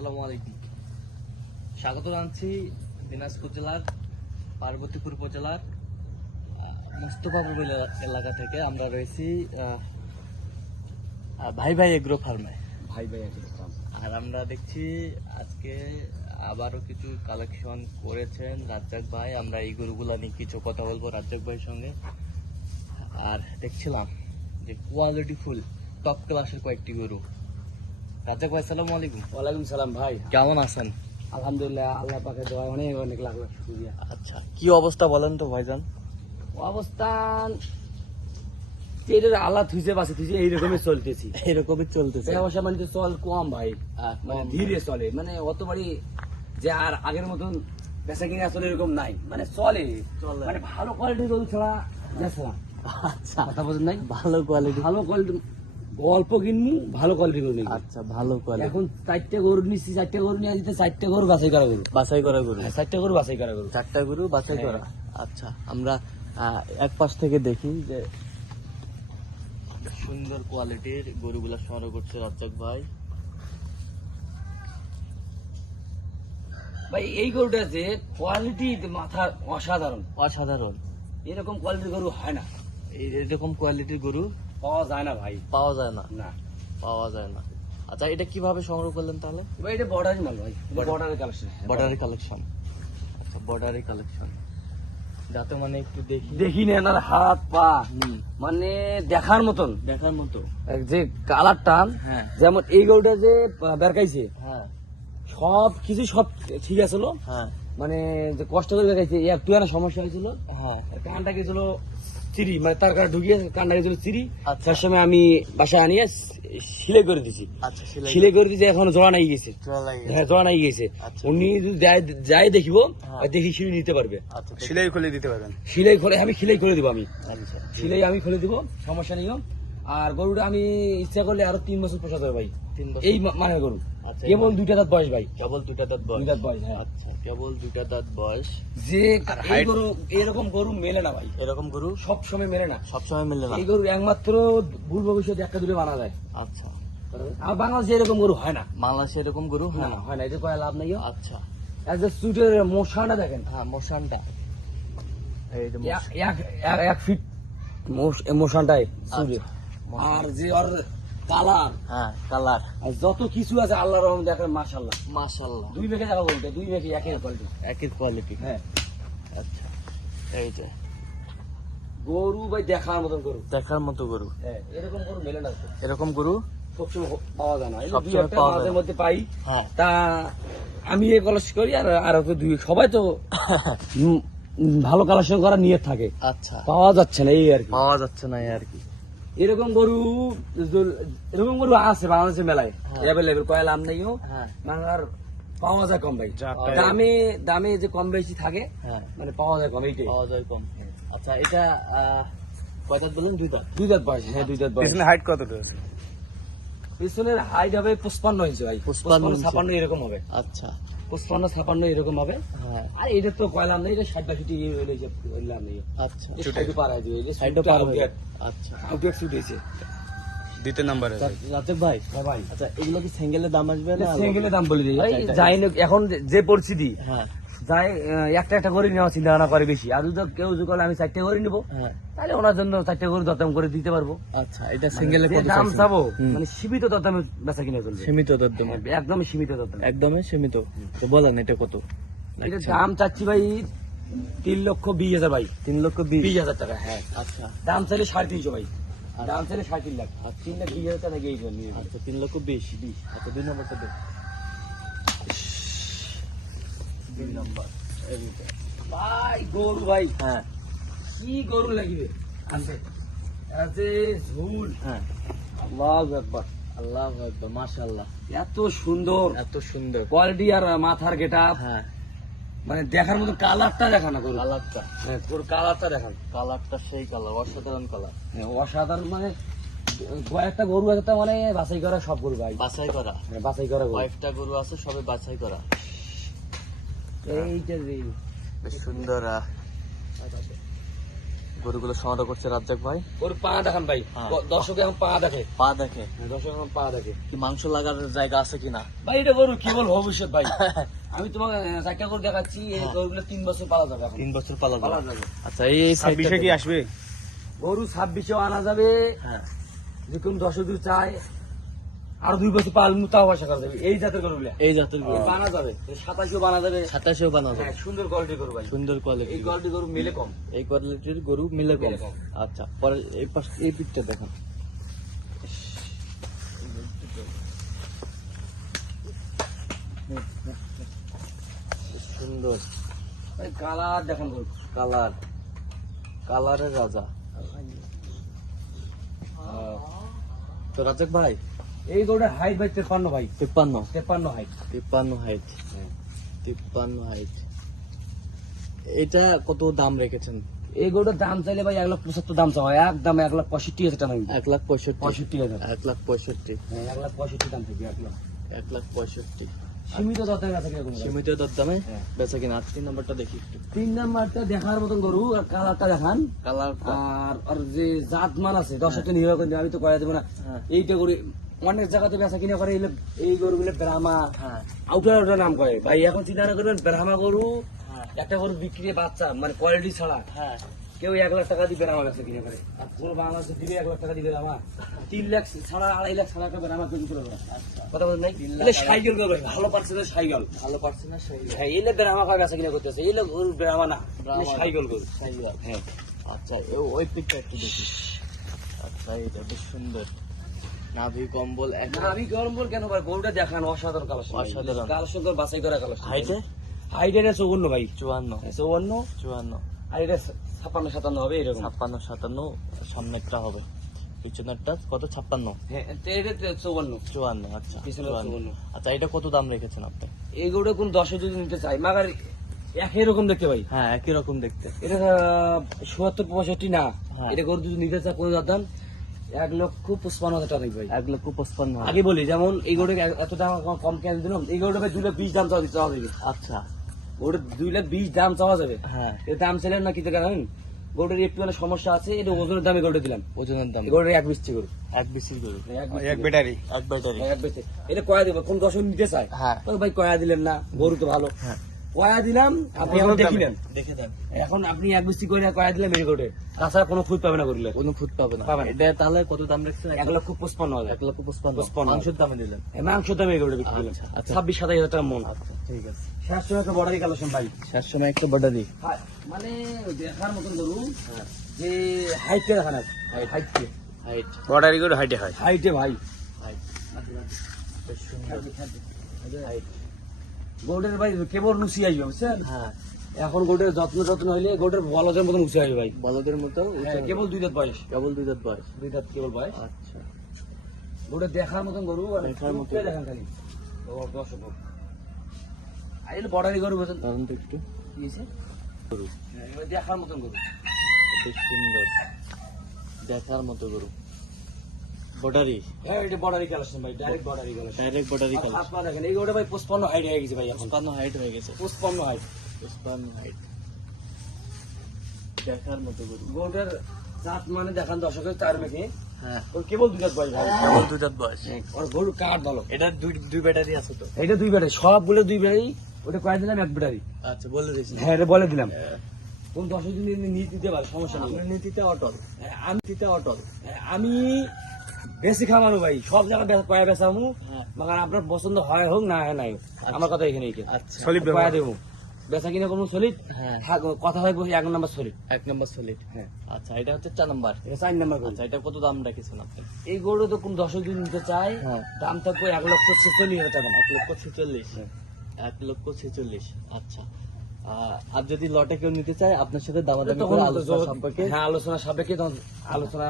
আসসালামু আলাইকুম। স্বাগত জানাচ্ছি দিনাজপুর জেলার পার্বতীপুর উপজেলার মোস্তফাপুর এলাকা থেকে। আমরা রয়েছি ভাই ভাই এগ্রো ফার্মে ভাই ভাই এক ইসলাম আর আমরা দেখছি আজকে আবারও কিছু কালেকশন করেছেন রাজ্জাক ভাই। আমরা এই গরুগুলা নিয়ে কিছু কথা বলব রাজ্জাক ভাইয়ের সঙ্গে। আর দেখছিলাম যে কোয়ালিটি ফুল টপ ক্লাসের কয়েকটি গরু। রাজ্জাক ভাই সালাম আলাইকুম। ওয়ালাইকুম সালাম ভাই। কেমন আছেন? আলহামদুলিল্লাহ আল্লাহ পাকে দোয়া অনেক অনেক লাখ লাখ শুক্রিয়া। আচ্ছা কি অবস্থা বলেন তো ভাইজান? অবস্থান এটার আল্লাহ থুইছে বাসে থুইছে এইরকমই চলতেছি। এরকমই চলতেছে। ব্যবসা বাণিজ্য চল কম ভাই। মানে ধীরে চলে। মানে অত বাড়ি যে আর আগের মতন বেচা কিনে আসলে এরকম নাই। মানে চলে। চলে। মানে ভালো কোয়ালিটির ছাড়া বেচা আচ্ছা। কথা বলছেন নাই? ভালো কোয়ালিটি ভালো কোয়ালিটি অল্প কিনবো ভালো কোয়ালিটির গরু আচ্ছা ভালো কোয়ালিটি এখন চারটে গরু নিচ্ছি চারটে গরু নিয়ে দিতে চারটে গরু বাছাই করা গরু। বাছাই করা গরু। হ্যাঁ, চারটে গরু বাছাই করা গরু। চারটা গরু বাছাই হ্যাঁ। করা। আচ্ছা আমরা এক পাশ থেকে দেখি যে সুন্দর কোয়ালিটির গরুগুলা সংগ্রহ করছে রাজ্জাক ভাই। ভাই এই গরুটা যে কোয়ালিটি মাথা অসাধারণ। অসাধারণ। এরকম কোয়ালিটির গরু হয় না। এরকম কোয়ালিটির গরু পাওয়া যায় না ভাই। পাওয়া যায় না? না। পাওয়া যায় না। আচ্ছা এটা কীভাবে সংগ্রহ করলেন তাহলে? ভাই এটা বর্ডারি মাল ভাই। বর্ডারের কালেকশন বর্ডারি কালেকশন আচ্ছা বর্ডারি কালেকশন যাতে মানে একটু দেখি। দেখি না এনার হাত পা। মানে দেখার মতন। দেখার মতো। যে কালারটা হ্যাঁ। যেমন এই গরুটা যে বেরকাইছে হ্যাঁ। সব কিছু সব ঠিক আছে হ্যাঁ। মানে যে কষ্ট করে বেরকাইছে একটু না সমস্যা হয়েছিল? হ্যাঁ। কানটা গেছিল চিরি মানে তার কাটা ঢুকিয়ে কানটা গেছিল চিরি। আচ্ছা। তার সময় আমি বাসায় আনিয়ে সিলাই করে দিছি। আচ্ছা সিলাই করে দিয়েছে এখন জোড়া নাই গেছে। হ্যাঁ জোড়া নাই গেছে। আচ্ছা। উনি যদি যাই- দেখিব হ্যাঁ। দেখি সিঁড়ি নিতে পারবে। সিলাই খুলে দিতে পারবেন। সিলাই খোলে আমি সিলাই করে দিব আমি। সিলাই আমি খুলে দিব সমস্যা নেই। আর গরুটা আমি ইচ্ছা করলে আরও তিন বছর পোষাতে হবে ভাই। এই মানে গরু। কেবল দুইটা দাঁত বয়স ভাই। কেবল দুটা দাঁত বয়স। দাঁত বয়স হ্যাঁ। আচ্ছা কেবল দুটা দাঁত বয়স। যে আর এই গরু এরকম গরু মেলে না ভাই। এরকম গরু? সব সময় মেলে না। সবসময় মেলে না? এই গরু একমাত্র ভুল ভবিষ্যতে একটা দূরে বানা যায়। আচ্ছা। আর বাংলাদেশে এরকম গরু হয় না। বাংলাদেশে এরকম গরু হয় না? হয় না এটা কয়ে লাভ নাই আচ্ছা। এজ এ সুটের মশাটা দেখেন। হ্যাঁ মশানটা। এই যে এক- এক ফিট মোশ- মোশানটাই আচ্ছা, আর যে ওর কালার। হ্যাঁ কালার। যত কিছু আছে আল্লাহর রহম দেখেন মাশাল্লাহ মাশাআল্লাহ। দুই বেগে যাব বলতে দুই বেগে একের কোয়ালিটি একই কোয়ালিটি হ্যাঁ। আচ্ছা এই গরু ভাই দেখার মতন গরু। দেখার মতো গরু। হ্যাঁ এরকম গরু মেলে না এরকম গরু সবসময় পাওয়া যায় না। দুই একটা মাঝে মধ্যে পাই হ্যাঁ। তা আমি এই কলেজ করি আর আর দুই সবাই তো ভালো কালেকশন করা নিয়ে থাকে। আচ্ছা। পাওয়া যাচ্ছে না এই আর কি। পাওয়া যাচ্ছে না এই আর কি। এরকম গরু এরকম গরু আছে বাংলাদেশের মেলায়। অ্যাভেলেবেল কয়েল আমদানিও বাংলার আর পাওয়া যায় কম ভাই। দামে দামে যে কম বেশি থাকে হ্যাঁ। মানে পাওয়া যায় কম এইটাই। পাওয়া যায় কম। আচ্ছা এটা আহ, কয় দাঁত বললেন? দুই দাঁত। দুই দাঁত বয়স হ্যাঁ দুই দাঁত বয়স। হাইট কতটা রয়েছে পিছনের হাইট হবে পঁচপান্ন ইঞ্চি ভাই। 55 পঁচপান্ন ছাপান্ন এরকম হবে। আচ্ছা। পঁচপান্ন ছাপান্ন এরকম হবে। হ্যাঁ। আর এটা তো কয়লাম নেই এটা ষাট হইলাম নেই আচ্ছা। সাইডে পার হয়ে যাবে সাইডটা পার হয়ে যাবে। আচ্ছা। আউটডেট হয়েছে দ্বিতীয় নাম্বারে রাজেক ভাই। হ্যাঁ ভাই। আচ্ছা এগুলো কি সিঙ্গেলের দাম আসবে না সিঙ্গেলের দাম বলে দিই। ভাই আচ্ছা, যাই। এখন যে- যে পরিস্থিতি হ্যাঁ। যাই একটা একটা করে নেওয়া চিন্তা ভাবনা করে বেশি। আর যদি কেউ যদি আমি চারটে করে নিবো হ্যাঁ। তাহলে ওনার জন্য চারটে করে দরদাম করে দিতে পারব। আচ্ছা এটা সিঙ্গেলে কত দাম চাবো মানে সীমিত দরদামে বেচা কিনে চলবে। সীমিত দরদাম। একদমই সীমিত দরদাম। একদমই সীমিত। তো বলেন এটা কত? এটা আচ্ছা। দাম চাচ্ছি ভাই তিন লক্ষ বিশ হাজার ভাই। তিন লক্ষ বিশ। বিশ হাজার টাকা হ্যাঁ। আচ্ছা। দাম চাইলে সাড়ে তিনশো ভাই। দাম চাইলে সাড়ে তিন লাখ। তিন লাখ বিশ হাজার টাকা গিয়ে আচ্ছা তিন লক্ষ বিশ। বিশ। আচ্ছা দুই নম্বরটা দেখ। নম্বর। ভাই গরু ভাই। হ্যাঁ। কি গরু লাগিবে? আছে। আছে ঝুল। হ্যাঁ। আল্লাহ একবার আল্লাহ মাশাআল্লাহ। এত সুন্দর। এত সুন্দর। কোয়ালিটি আর মাথার গেটা হ্যাঁ। মানে দেখার মতো কালারটা দেখানো গরু। কালারটা। হ্যাঁ গরুর কালারটা দেখান কালারটা সেই কালার অসাধারণ কালার। হ্যাঁ, অসাধারণ মানে কয়েকটা গরু আছে মানে বাছাই করা সব গরু ভাই। বাছাই করা। হ্যাঁ, বাছাই করা কয়েকটা গরু আছে সবে বাছাই করা। এইটা বেশ সুন্দর গরুগুলো সংগ্রহ করছে রাজ্জাক ভাই। ওর পা দেখান ভাই। হ্যাঁ। দর্শক এখন পা দেখে। পা দেখে। দর্শক এখন পা দেখে। কি মাংস লাগার জায়গা আছে কিনা ভাই এটা গরু কি বল ভবিষ্যৎ ভাই? আমি তোমাকে চারটা করে দেখাচ্ছি এই হ্যাঁ। গরুগুলো তিন বছর পালা যাবে তিন বছর পালা পালা যাবে। যাবে আচ্ছা এই ছাব্বিশে কি আসবে? গরু ছাব্বিশেও আনা যাবে। হ্যাঁ। যে কোন দশ যদি চায়। আরও দুই বছর পাল তাও পয়সা করা যাবে। এই জাতের গরুগুলা এই জাতের গরু। বানা যাবে। সাতাশেও বানা যাবে। সাতাশেও বানানো হ্যাঁ, সুন্দর কোয়ালিটির গরু ভাই। সুন্দর কোয়ালিটি এই কোয়ালিটির গরু মিলে কম। এই কোয়ালিটির গরু মিলে কম। আচ্ছা পরে এই পাশ এই পিকটা দেখান। সুন্দর। কালার দেখেন গরু। কালার। কালারের রাজা। তো রাজাক ভাই এই গরুটার হাইট ভাই তেপান্ন ভাই। তিপ্পান্ন। তেপান্ন হাইট তিপ্পান্ন হাইট তিপ্পান্ন হাইট এটা কত দাম রেখেছেন? এই গরুটার দাম চাইলে ভাই এক লাখ পঁচাত্তর দাম চাওয়া এক দাম এক লাখ পঁয়ষট্টি হাজার টাকা এক লাখ পঁয়ষট্টি। পঁয়ষট্টি হাজার। এক লাখ পঁয়ষট্টি। হ্যাঁ, এক লাখ পঁয়ষট্টি দাম থেকে এক লাখ। এক লাখ পঁয়ষট্টি। সীমিত দরদামের কাছে সীমিত দর দামে হ্যাঁ। বেচা কিনা। আর তিন নাম্বারটা দেখি তিন নাম্বারটা দেখার মতন গরু আর কালারটা দেখান। কালার আর আর যে জাত মান আছে দশটা নিয়ে করে আমি তো কয়া দেবো না। হ্যাঁ। এইটা গরু অনেক জায়গাতে বেচা কিনা করে এই গরুগুলো ব্রাহ্মা। হ্যাঁ। আউটার আউটার নাম করে ভাই এখন চিন্তা না করবেন ব্রাহ্মা গরু হ্যাঁ। একটা গরু বিক্রি বাচ্চা মানে কোয়ালিটি ছাড়া। হ্যাঁ। কেউ এক লাখ টাকা দিয়ে বেড়ামা বেচা কিনে করে। পুরো বাংলাদেশে দিবে এক লাখ টাকা দিবে বেড়ামা তিন লাখ ছাড়া আড়াই লাখ ছাড়া একটা বেড়ামা তৈরি করে কথা বলেন নাই? এলে সাইকেল করবে ভালো পারছে তো সাইকেল? ভালো পারছে না সেই হ্যাঁ এলে বেড়ামা খাওয়া বেচা কিনে করতেছে এলে গরু বেড়ামা না ব্রাহ্মা না। সাইকেল গরু। সেই হ্যাঁ। আচ্ছা ওই পিকটা একটু দেখি। আচ্ছা এটা বেশ সুন্দর। নাভি কম্বল এক না আমি গরম বল কেন ভাই? গরুটা দেখান অসাধারণ কালেকশন। অসাধারণ। কালেকশন করে বাছাই করা কালেকশন। হাইটে? হাইট এটা চৌবন্ন ভাই। চুয়ান্ন। চৌবন্ন। চুয়ান্ন। আর এটা ছাপ্পান্ন সাতান্ন হবে এরকম। ছাপ্পান্ন সাতান্ন সামনেরটা হবে। পিছনেরটা কত? ছাপ্পান্ন। হ্যাঁ চৌবন্ন। চুয়ান্ন আচ্ছা চুয়ান্ন। আচ্ছা এটা কত দাম রেখেছেন আপনি? এই গরুটা কোন দশে যদি নিতে চাই মাগার একই রকম দেখতে ভাই। হ্যাঁ একই রকম দেখতে। এটা সত্তর পঁয়ষট্টি না। হ্যাঁ। এটা গরু যদি নিতে চায় কোনো দাম? এক লক্ষ পঁচপান্ন হাজার টাকা ভাই। এক লক্ষ পঁচপান্ন আগে বলি যেমন এই এত দাম কম- কেন দিলাম? এই দুই লাখ বিশ দাম চাওয়া আচ্ছা। গরুটা দুই লাখ বিশ দাম চাওয়া যাবে। হ্যাঁ। এর দাম ছিলেন না কি থেকে জানেন? গরুটার একটু মানে সমস্যা আছে এটা ওজনের দামে গরুটা দিলাম। ওজনের দাম। গরুটা এক গরু। এক গরু। এক ব্যাটারি। এক ব্যাটারি। এক বিশটি। এটা কয়া দেবো কোন দশ নিতে চায়? হ্যাঁ। ভাই কয়া দিলেন না গরু তো ভালো। হ্যাঁ। কয়া দিলাম আপনি এখন। দেখিলেন দেখে দেন। এখন আপনি এক বৃষ্টি করে কয়া দিলেন এই গরুটে তাছাড়া কোনো খুঁজ পাবে না করলে কোনো ফুট পাবে না। পাবে এটা তাহলে কত দাম রাখছেন? এক লক্ষ পঁচপান্ন হাজার। এক লক্ষ পঁচপান্ন। পঁচপান্ন। মাংসের দামে দিলেন। এই মাংস দামে গরুটা বিক্রি করলেন। আচ্ছা, আচ্ছা। ছাব্বিশ সাতাশ হাজার টাকা মন। আচ্ছা ঠিক আছে। শেষ সময় একটা বর্ডারি কালেকশন ভাই। শেষ সময় একটু বর্ডারি মানে দেখার মতন গরু যে হাইটে দেখা না হাইটে হাইট হাইটে হয়। হাইটে ভাই। হাইট হাইট গরুটার ভাই কেবল লুচি আসবে বুঝছেন? হ্যাঁ। এখন গোটের যত্ন যত্ন হইলে গোটের বলদের মতন লুচি আসবে ভাই। বলদের মতো? হ্যাঁ, কেবল দুই দাঁত বয়স। কেবল দুই দাঁত বয়স? দুই দাঁত কেবল বয়স। আচ্ছা। গরুটা দেখার মতন গরু আর দেখার মতো। দেখান খালি। দর্শক আইলে বর্ডারি গরু বুঝছেন? দারুণ তো একটু। কি হয়েছে? গরু। হ্যাঁ, দেখার মতন গরু। বেশ সুন্দর। দেখার মতো গরু। বর্ডারি হ্যাঁ এটা বর্ডারি কালেকশন ভাই ডাইরেক্ট বর্ডারি কালেকশন ডাইরেক্ট বর্ডারি কালার আপনারা দেখেন এই ভাই পঁচপান্ন হাইট হয়ে গেছে ভাই এখন। পঁচপান্ন হাইট হয়ে গেছে। পঁচপান্ন হাইট পঁচপান্ন হাইট দেখার মতো গরু গরুটার জাত মানে দেখান দর্শকের চার মেঘে হ্যাঁ। ওর কেবল দুই দাঁত বয়স ভাই। কেবল দুই দাঁত বয়স। ওর গরু কাঠ ভালো। এটা দুই দুই ব্যাটারি আছে তো। এটা দুই ব্যাটারি সবগুলো দুই ব্যাটারি ওটা কয়ে দিলাম এক ব্যাটারি আচ্ছা বলে দিয়েছি। হ্যাঁ এটা বলে দিলাম। কোন যদি নিয়ে দিতে পারে সমস্যা নেই। আপনার নীতিতে অটল। হ্যাঁ, আমি অটল। আমি বেশি খামানো ভাই সব জায়গায় কয়া বেচামু হ্যাঁ। মাগার আপনার পছন্দ হয় হোক না হয় নাই আমার কথা এখানে আচ্ছা। সলিড কয়া দেবো। বেচা কিনা কোনো সলিড? হ্যাঁ। কথা হয় এক নম্বর সলিড। এক নম্বর সলিড। হ্ঁ আচ্ছা এটা হচ্ছে চার নম্বর। চার নম্বর আচ্ছা এটা কত দাম রেখেছেন আপনি? এই গরু তো কোন দর্শক যদি নিতে চায় হ্যাঁ। দাম থাকবে এক লক্ষ ছেচল্লিশ হাজার টাকা। এক লক্ষ ছেচল্লিশ। এক লক্ষ ছেচল্লিশ। আচ্ছা। আহ, আর যদি লটে কেউ নিতে চায় আপনার সাথে দামাদামি করে আলোচনা সম্পর্কে হ্যাঁ আলোচনা সাপেক্ষে আলোচনা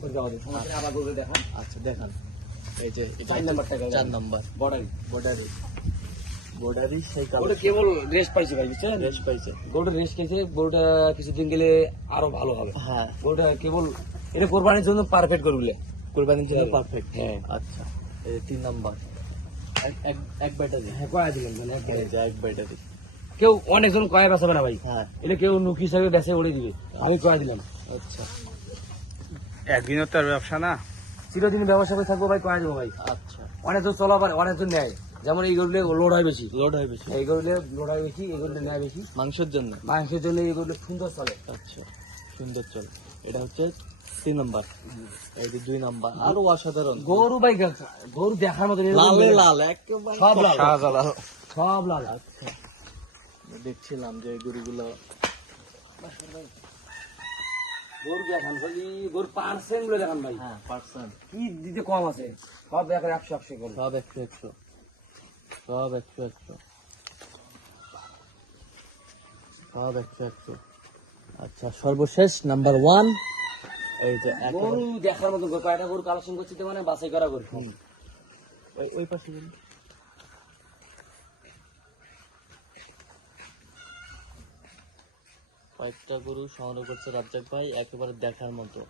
করতে হবে। সমস্যা আবার গরু দেখা। আচ্ছা দেখান। এই যে চার হচ্ছে নাম্বার চার নাম্বার। বর্ডারি। বর্ডারি। বর্ডারি সেই কালার কেবল রেস্ট পাইছে ভাই বুঝছেন? রেস পাইছে। গরুটা রেস্ট খেয়েছে গরুটা কিছুদিন গেলে আরও ভালো হবে। হ্যাঁ। গরুটা কেবল এটা কোরবানির জন্য পারফেক্ট গরুলে কোরবানির জন্য পারফেক্ট হ্যাঁ। আচ্ছা এই তিন নাম্বার। এক ব্যাটারি। হ্যাঁ কয়া দিলেন মানে এক ব্যাটারি। কেউ অনেকজন কয়ে বেচাবে না ভাই। হ্যাঁ। এটা কেউ নুকি হিসাবে বেচে উড়ে দিবে। আমি কয়ে দিলাম। আচ্ছা। একদিনও তো আর ব্যবসা না। চিরদিন ব্যবসা করে থাকব ভাই কয়ে দেবো ভাই। আচ্ছা। অনেকজন চলা পারে অনেকজন নেয়। যেমন এইগুলো লোড হয় বেশি। লোড হয় বেশি। এইগুলো লোড হয় বেশি এগুলো নেয় বেশি। মাংসের জন্য। মাংসের জন্য এগুলো সুন্দর চলে। আচ্ছা সুন্দর চলে। এটা হচ্ছে তিন নাম্বার। এই যে দুই নাম্বার আরও অসাধারণ। গরু ভাই গরু দেখার মতো লালে লাল একেবারে সব লাল। সব লাল। আচ্ছা। দেখছিলাম যে এই গরুগুলো গরু দেখান খালি গরু পার্সেন্টগুলো দেখান ভাই। হ্যাঁ পার্সেন্ট কি দিতে কম আছে? সব দেখার একশো একশো করে। সব একশো একশো। সব একশো একশো। সব একশো একশো। আচ্ছা সর্বশেষ নাম্বার ওয়ান। এই যে গরু দেখার মতো কয়টা গরু কালেকশন করছি তো মানে? বাছাই করা গরু। ওই ওই পাশে কয়েকটা গরু সংগ্রহ করছে রাজ্জাক ভাই একেবারে দেখার মতো।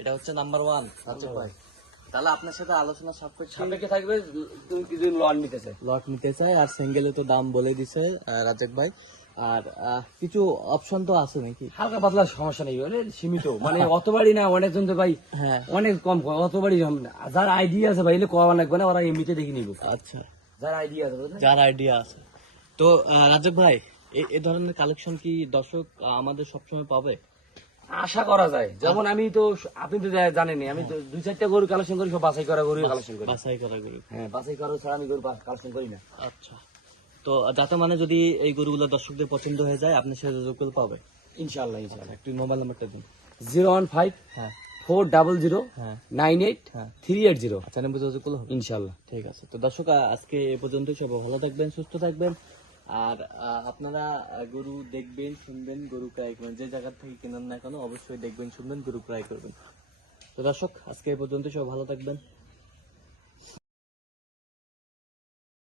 এটা হচ্ছে নাম্বার ওয়ান রাজ্জাক ভাই। তাহলে আপনার সাথে আলোচনা সাপেক্ষে সাপেক্ষে থাকবে? তুমি কিছু লন নিতেছে লট নিতে চাই আর সিঙ্গেলে তো দাম বলে দিছে রাজ্জাক ভাই। আর কিছু অপশন তো আছে নাকি? হালকা পাতলা সমস্যা নেই মানে সীমিত। মানে অত বাড়ি না অনেকজন তো ভাই হ্যাঁ। অনেক কম অত বাড়ি। যার আইডিয়া আছে ভাই এলে কওয়া লাগবে না ওরা এমনিতে দেখে নিব। আচ্ছা। যার আইডিয়া আছে যার আইডিয়া আছে। তো আহ, রাজ্জাক ভাই এ- ধরনের কালেকশন কি দর্শক আমাদের সবসময় পাবে? আশা করা যায়। যেমন আমি তো আপনি তো জা- জানেনই আমি তো দুই চারটা গরু কালেকশন করি সব বাছাই করা গরু কালেকশন করি। বাছাই করা গরু। হ্যাঁ বাছাই করা ছাড়া আমি গরু কালেকশন করি না। আচ্ছা। তো যাতে মানে যদি এই গরুগুলো দর্শকদের পছন্দ হয়ে যায় আপনি সেটা পাবে? ইনশাল্লাহ ইনশাল্লাহ একটু মোবাইল নাম্বারটা দিন। জিরো ওয়ান ফাইভ হ্যাঁ। ফোর ডাবল জিরো হ্যাঁ। নাইন এইট হ্যাঁ। Three eight zero. আচ্ছা নাম্বার যোগাযোগ করলে হবে। ইনশাল্লাহ ঠিক আছে। তো দর্শক আজকে এ পর্যন্ত সব ভালো থাকবেন সুস্থ থাকবেন। আর আপনারা গরু দেখবেন, শুনবেন, গরু ক্রয় করবেন। যে জায়গার থেকে কেনেন না কেন, অবশ্যই দেখবেন, শুনবেন, গরু ক্রয় করবেন। তো দর্শক, আজকে এই পর্যন্ত সব ভালো থাকবেন।